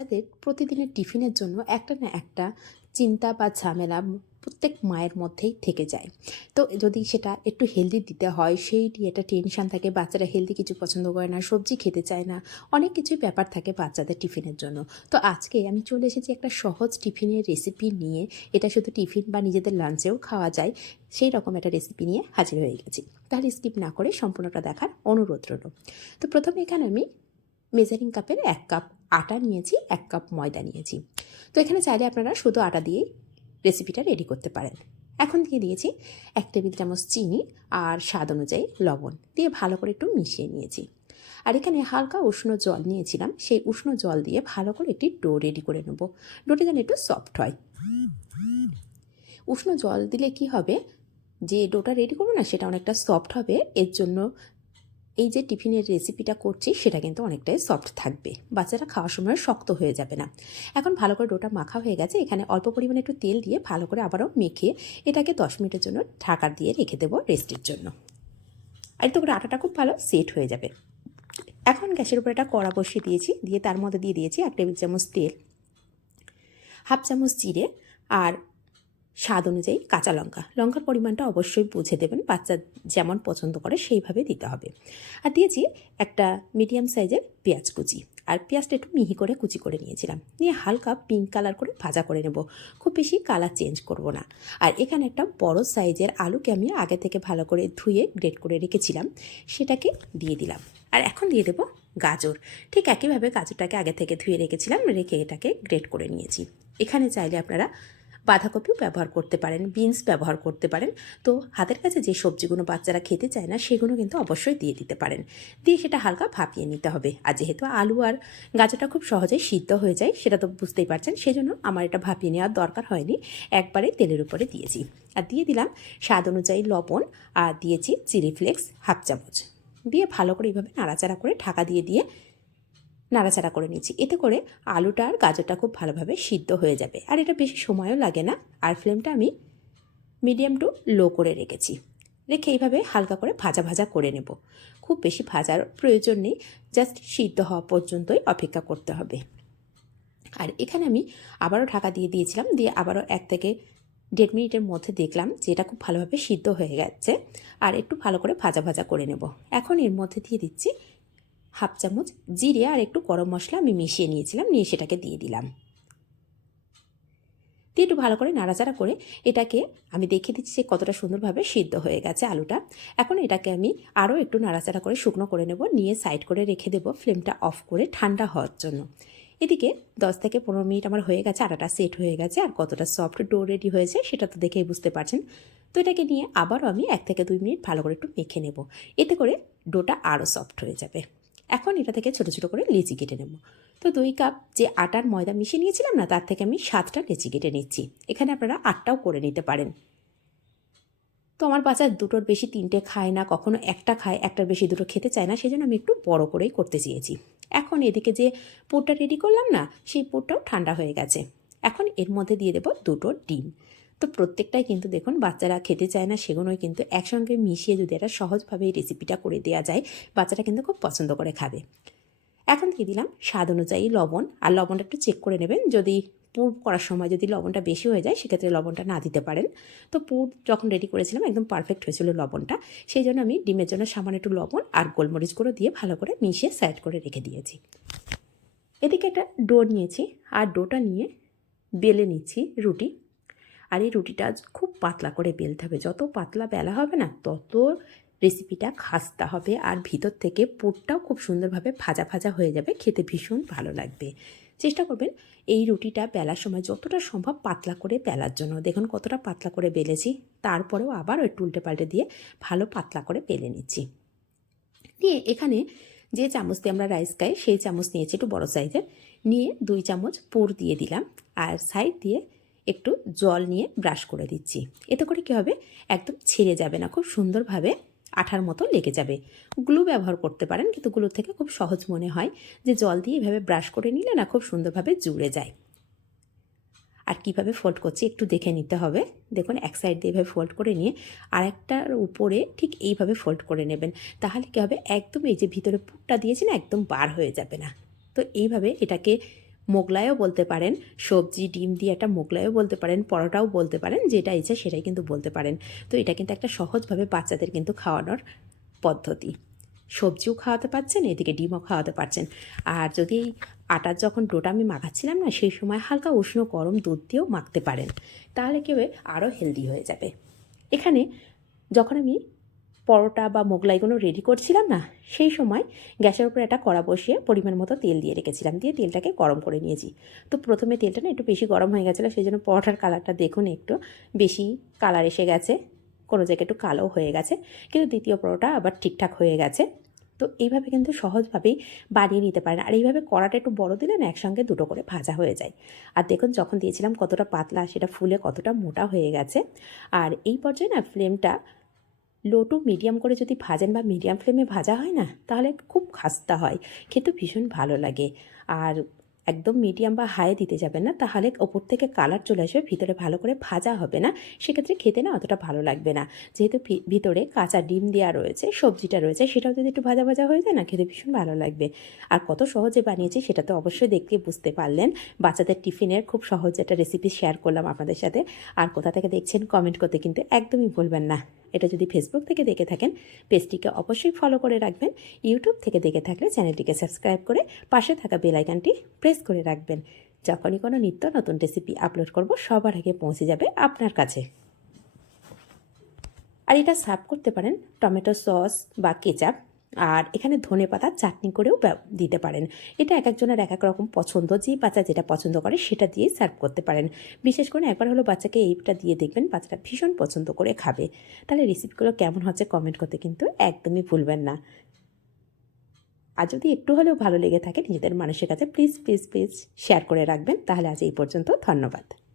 তাদের প্রতিদিনের টিফিনের জন্য একটা না একটা চিন্তা বা ঝামেলা প্রত্যেক মায়ের মধ্যেই থেকে যায়। তো যদি সেটা একটু হেলদি দিতে হয় সেইটি একটা টেনশান থাকে, বাচ্চারা হেলদি কিছু পছন্দ করে না, সবজি খেতে চায় না, অনেক কিছুই ব্যাপার থাকে বাচ্চাদের টিফিনের জন্য। তো আজকে আমি চলে এসেছি একটা সহজ টিফিনের রেসিপি নিয়ে, এটা শুধু টিফিন বা নিজেদের লাঞ্চেও খাওয়া যায়, সেই রকম একটা রেসিপি নিয়ে হাজির হয়ে গেছি। তাহলে স্কিপ না করে সম্পূর্ণটা দেখার অনুরোধ রইল। তো প্রথমে এখানে আমি মেজারিং কাপের এক কাপ আটা নিয়েছি, এক কাপ ময়দা নিয়েছি। তো এখানে চাইলে আপনারা শুধু আটা দিয়েই রেসিপিটা রেডি করতে পারেন। এখন দিয়ে দিয়েছি এক টেবিল চামচ চিনি আর স্বাদ অনুযায়ী লবণ। দিয়ে ভালো করে একটু মিশিয়ে নিয়েছি। আর এখানে হালকা উষ্ণ জল নিয়েছিলাম, সেই উষ্ণ জল দিয়ে ভালো করে একটি ডো রেডি করে নেব। ডোটা যেন একটু সফট হয়। উষ্ণ জল দিলে কি হবে? যে ডোটা রেডি করব না, সেটা অনেকটা সফট হবে। এর জন্য এই যে টিফিনের রেসিপিটা করছি, সেটা কিন্তু অনেকটাই সফট থাকবে। বাচ্চারা খাওয়ার সময় শক্ত হয়ে যাবে না। এখন ভালো করে ডোটা মাখা হয়ে গেছে, এখানে অল্প পরিমাণে একটু তেল দিয়ে ভালো করে আবারও মেখে এটাকে দশ মিনিটের জন্য ঢাকা দিয়ে রেখে দেবো রেস্টের জন্য। আর একটু করে আটাটা খুব ভালো সেট হয়ে যাবে। এখন গ্যাসের উপর একটা কড়া বসিয়ে দিয়েছি, দিয়ে তার মধ্যে দিয়ে দিয়েছি এক টেবিল চামচ তেল, হাফ চামচ জিরে আর স্বাদ অনুযায়ী কাঁচা লঙ্কা। লঙ্কার পরিমাণটা অবশ্যই বুঝে দেবেন, বাচ্চা যেমন পছন্দ করে সেইভাবে দিতে হবে। আর দিয়েছি একটা মিডিয়াম সাইজের পেঁয়াজ কুচি। আর পেঁয়াজটা একটু মিহি করে কুচি করে নিয়েছিলাম। নিয়ে হালকা পিঙ্ক কালার করে ভাজা করে নেব। খুব বেশি কালার চেঞ্জ করব না। আর এখানে একটা বড় সাইজের আলুকে আমি আগে থেকে ভালো করে ধুয়ে গ্রেট করে রেখেছিলাম। সেটাকে দিয়ে দিলাম। আর এখন দিয়ে দেবো গাজর। ঠিক একইভাবে গাজরটাকে আগে থেকে ধুয়ে রেখেছিলাম, রেখে এটাকে গ্রেট করে নিয়েছি। এখানে চাইলে আপনারা বাঁধাকপিও ব্যবহার করতে পারেন, বিনস ব্যবহার করতে পারেন। তো হাতের কাছে যে সবজিগুলো বাচ্চারা খেতে চায় না, সেগুলো কিন্তু অবশ্যই দিয়ে দিতে পারেন। দিয়ে সেটা হালকা ভাপিয়ে নিতে হবে। আর যেহেতু আলু আর গাজরটা খুব সহজেই সিদ্ধ হয়ে যায়, সেটা তো বুঝতেই পারছেন, সেজন্য আমার এটা ভাপিয়ে নেওয়ার দরকার হয়নি। একবারে তেলের উপরে দিয়েছি। আর দিয়ে দিলাম স্বাদ অনুযায়ী লবণ আর দিয়েছি চিলি ফ্লেক্স হাফ চামচ। দিয়ে ভালো করে এইভাবে নাড়াচাড়া করে ঢাকা দিয়ে দিয়ে নাড়াচাড়া করে নিচ্ছি। এতে করে আলুটা আর গাজরটা খুব ভালোভাবে সিদ্ধ হয়ে যাবে। আর এটা বেশি সময়ও লাগে না। আর ফ্লেমটা আমি মিডিয়াম টু লো করে রেখেছি। রেখে এইভাবে হালকা করে ভাজা ভাজা করে নেব। খুব বেশি ভাজার প্রয়োজন নেই। জাস্ট সিদ্ধ হওয়া পর্যন্তই অপেক্ষা করতে হবে। আর এখানে আমি আবারও ঢাকা দিয়ে দিয়েছিলাম। দিয়ে আবারও এক থেকে দেড় মিনিটের মধ্যে দেখলাম যে এটা খুব ভালোভাবে সিদ্ধ হয়ে গেছে। আর একটু ভালো করে ভাজা ভাজা করে নেব। এখন এর মধ্যে দিয়ে দিচ্ছি হাফ চামচ জিরে আর একটু গরম মশলা আমি মিশিয়ে নিয়েছিলাম, নিয়ে সেটাকে দিয়ে দিলাম। দিয়ে একটু ভালো করে নাড়াচাড়া করে এটাকে আমি দেখে দিচ্ছি যে কতটা সুন্দরভাবে সিদ্ধ হয়ে গেছে আলুটা। এখন এটাকে আমি আরও একটু নাড়াচাড়া করে শুকনো করে নেব, নিয়ে সাইড করে রেখে দেবো ফ্লেমটা অফ করে ঠান্ডা হওয়ার জন্য। এদিকে দশ থেকে পনেরো মিনিট আমার হয়ে গেছে, আটাটা সেট হয়ে গেছে আর কতটা সফট ডো রেডি হয়েছে সেটা তো দেখেই বুঝতে পারছেন। তো এটাকে নিয়ে আবারও আমি এক থেকে দুই মিনিট ভালো করে একটু মেখে নেব, এতে করে ডোটা আরও সফট হয়ে যাবে। এখন এটা থেকে ছোটো ছোটো করে লেচি কেটে নেব। তো দুই কাপ যে আটার ময়দা মিশিয়ে নিয়েছিলাম না, তার থেকে আমি সাতটা লেচি কেটে নিচ্ছি। এখানে আপনারা আটটাও করে নিতে পারেন। তো আমার বাচ্চা দুটোর বেশি তিনটে খায় না, কখনো একটা খায়, একটার বেশি দুটো খেতে চায় না সেই জন্য আমি একটু বড় করেই করতে চেয়েছি। এখন এদিকে যে পুরটা রেডি করলাম না, সেই পুরটাও ঠান্ডা হয়ে গেছে। এখন এর মধ্যে দিয়ে দেবো দুটো ডিম। তো প্রত্যেকটাই কিন্তু দেখুন বাচ্চারা খেতে চায় না সেগুলোই কিন্তু একসঙ্গে মিশিয়ে যদি একটা সহজভাবে এই রেসিপিটা করে দেওয়া যায়, বাচ্চারা কিন্তু খুব পছন্দ করে খাবে। এখন দিয়ে দিলাম স্বাদ অনুযায়ী লবণ, আর লবণটা একটু চেক করে নেবেন। যদি পুর করার সময় যদি লবণটা বেশি হয়ে যায়, সেক্ষেত্রে লবণটা না দিতে পারেন। তো পুর যখন রেডি করেছিলাম, একদম পারফেক্ট হয়েছিল লবণটা। সেই জন্য আমি ডিমের জন্য সামান্য একটু লবণ আর গোলমরিচ গুঁড়ো দিয়ে ভালো করে মিশিয়ে সাইড করে রেখে দিয়েছি। এদিকে একটা ডো নিয়েছি, আর ডোটা নিয়ে বেলে নিচ্ছি রুটি। আর এই রুটিটা খুব পাতলা করে বেলতে হবে। যত পাতলা বেলা হবে না, তত রেসিপিটা খাস্তা হবে আর ভিতর থেকে পুরটাও খুব সুন্দরভাবে ভাজা ভাজা হয়ে যাবে, খেতে ভীষণ ভালো লাগবে। চেষ্টা করবেন এই রুটিটা বেলার সময় যতটা সম্ভব পাতলা করে বেলার জন্য। দেখুন কতটা পাতলা করে বেলেছি, তারপরেও আবার ওই টুলটে পাল্টে দিয়ে ভালো পাতলা করে বেলে নিচ্ছি। দিয়ে এখানে যে চামচ দিয়ে আমরা রাইস খাই, সেই চামচ নিয়েছি একটু বড় সাইজের নিয়ে দুই চামচ পুর দিয়ে দিলাম, আর সাইড দিয়ে একটু জল নিয়ে ব্রাশ করে দিচ্ছি। এতে করে কী হবে? একদম ছেড়ে যাবে না। খুব সুন্দরভাবে আঠার মতো লেগে যাবে। গ্লু ব্যবহার করতে পারেন, কিন্তু গ্লু থেকে খুব সহজ মনে হয় যে জল দিয়ে এভাবে ব্রাশ করে নিলে না খুব সুন্দরভাবে জুড়ে যায়। আর কীভাবে ফোল্ড করছি একটু দেখে নিতে হবে। দেখুন, এক সাইড দিয়ে এভাবে ফোল্ড করে নিয়ে আরেকটার উপরে ঠিক এইভাবে ফোল্ড করে নেবেন। তাহলে কী হবে? একদম এই যে ভিতরে পুটটা দিয়েছি না, একদম বার হয়ে যাবে না। তো এইভাবে এটাকে মোগলাইও বলতে পারেন, সবজি, ডিম দিয়ে একটা মোগলাইও বলতে পারেন, পরোটাও বলতে পারেন, যেটা ইচ্ছা সেটাই কিন্তু বলতে পারেন। তো এটা কিন্তু একটা সহজভাবে বাচ্চাদের কিন্তু খাওয়ানোর পদ্ধতি। সবজিও খাওয়াতে পারছেন, এদিকে ডিমও খাওয়াতে পারছেন। আর যদি আটার যখন ডোটা আমি মাখাচ্ছিলাম না, সেই সময় হালকা উষ্ণ গরম দুধ দিয়েও মাখতে পারেন, তাহলে কেউ আরও হেলদি হয়ে যাবে। এখানে যখন আমি পরোটা বা মোগলাইগুলো রেডি করছিলাম না, সেই সময় গ্যাসের উপরে একটা কড়া বসিয়ে পরিমাণ মতো তেল দিয়ে রেখেছিলাম। দিয়ে তেলটাকে গরম করে নিয়েছি। তো প্রথমে তেলটা না একটু বেশি গরম হয়ে গেছিল, সেই জন্য পরোটার কালারটা দেখুন একটু, বেশি কালার এসে গেছে, কোনো জায়গায় একটু কালো হয়ে গেছে, কিন্তু দ্বিতীয় পরোটা আবার ঠিকঠাক হয়ে গেছে। তো এইভাবে কিন্তু সহজভাবেই বানিয়ে নিতে পারেন। আর এইভাবে কড়াটা একটু বড় দিলে না একসঙ্গে দুটো করে ভাজা হয়ে যায়। আর দেখুন যখন দিয়েছিলাম কতটা পাতলা, সেটা ফুলে কতটা মোটা হয়ে গেছে। আর এই পর্যায়ে না ফ্লেমটা লো টু মিডিয়াম করে যদি ভাজেন বা মিডিয়াম ফ্লেমে ভাজা হয় না, তাহলে খুব খাস্তা হয়, খেতে ভীষণ ভালো লাগে। আর একদম মিডিয়াম বা হাই দিতে যাবেন না, তাহলে ওপর থেকে কালার চলে আসবে, ভিতরে ভালো করে ভাজা হবে না, সেক্ষেত্রে খেতে না অতটা ভালো লাগবে না। যেহেতু ভিতরে কাঁচা ডিম দেওয়া রয়েছে, সবজিটা রয়েছে, সেটাও যদি একটু ভাজা ভাজা হয়ে যায় না, খেতে ভীষণ ভালো লাগবে। আর কত সহজে বানিয়েছি সেটা তো অবশ্যই দেখতে বুঝতে পারলেন। বাচ্চাদের টিফিনের খুব সহজ একটা রেসিপি শেয়ার করলাম আপনাদের সাথে। আর কোথা থেকে দেখছেন কমেন্ট করতে কিন্তু একদমই ভুলবেন না। এটা যদি ফেসবুক থেকে দেখে থাকেন, পেজটিকে অবশ্যই ফলো করে রাখবেন। ইউটিউব থেকে দেখে থাকলে চ্যানেলটিকে সাবস্ক্রাইব করে পাশে থাকা বেল আইকনটি প্রেস করে রাখবেন। যখনই কোনো নিত্য নতুন রেসিপি আপলোড করব, সবার আগে পৌঁছে যাবে আপনার কাছে। আর এটা সার্ভ করতে পারেন টমেটো সস বা কেচাপ আর এখানে ধনে পাতার চাটনি করেও দিতে পারেন। এটা এক একজনের এক এক রকম পছন্দ। যে বাচ্চা যেটা পছন্দ করে সেটা দিয়েই সার্ভ করতে পারেন। বিশেষ করে একবার হলো বাচ্চাকে এইটা দিয়ে দেখবেন বাচ্চাটা ভীষণ পছন্দ করে খাবে। তাহলে রেসিপিগুলো কেমন হচ্ছে কমেন্ট করতে কিন্তু একদমই ভুলবেন না। আর যদি একটু হলেও ভালো লেগে থাকে, নিজেদের মানুষের কাছে প্লিজ প্লিজ প্লিজ শেয়ার করে রাখবেন। তাহলে আজ এই পর্যন্ত। ধন্যবাদ।